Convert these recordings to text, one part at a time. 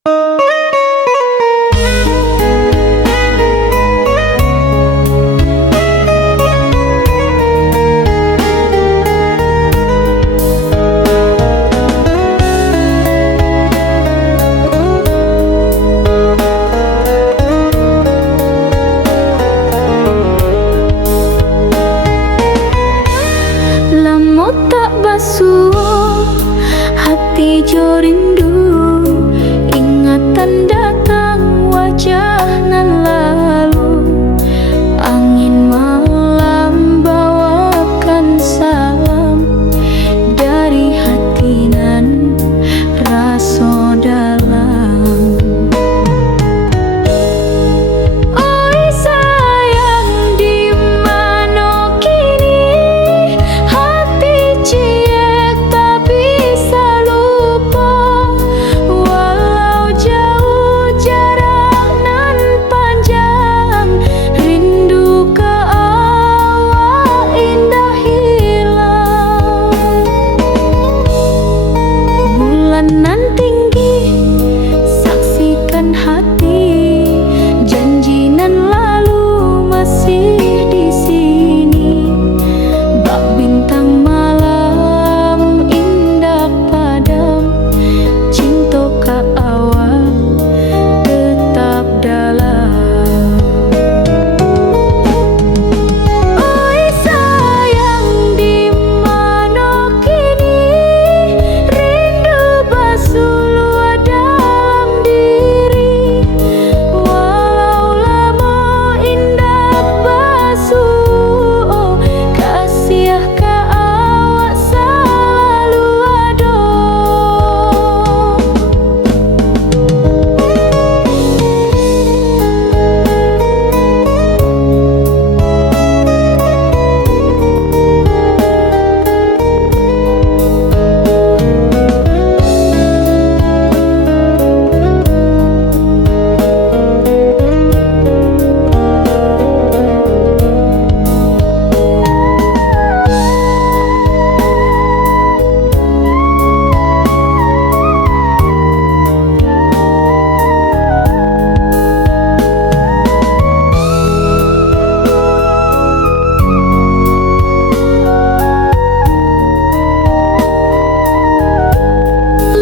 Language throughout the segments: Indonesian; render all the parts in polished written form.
Tak basuh hati jo rindu, ingatan datang wajah nan lalu. Angin malam bawakan salam dari hati nan rasa dalam. Oi sayang, di mana kini hati ciek tak bisa lupa. Walau jauh jarak nan panjang, rindu ke awak indah hilang. Bulan nan tinggi saksikan hati, janji nan lalu masih di sini. Bak bintang malam indah padam, cinta ka awak tetap dalam. Oi sayang, di mana kini rindu basuh luar dalam diri. Walau lama indah basuh, oh, kasih ka awak selalu ada.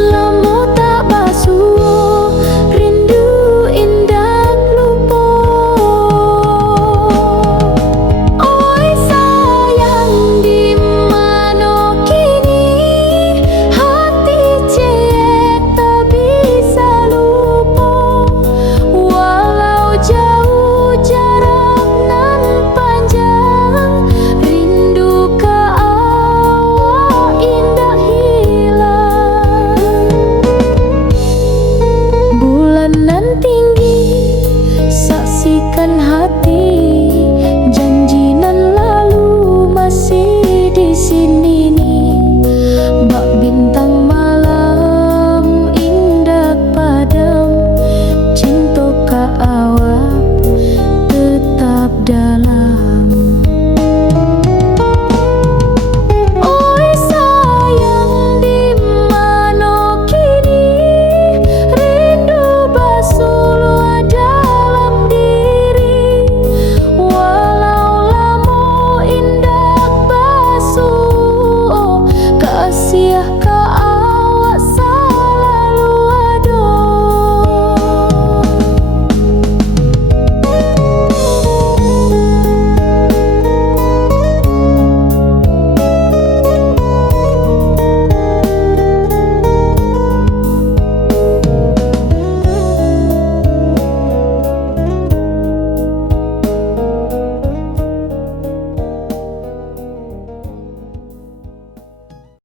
Lama tak basuh, rindu indah lupa. Oi sayang, di mana kini hati ciek tak bisa lupa. Walau jauh jarak nan panjang, rindu ke awak indah hilang. Bulan nan tinggi saksikan hati, janji nan lalu masih di sini nih. Bak bintang malam indah padam, cinta ka awak tetap dalam. Oi sayang, di mana kini rindu basuh luar dalam diri. Walau lama indah basuh, oh, kasih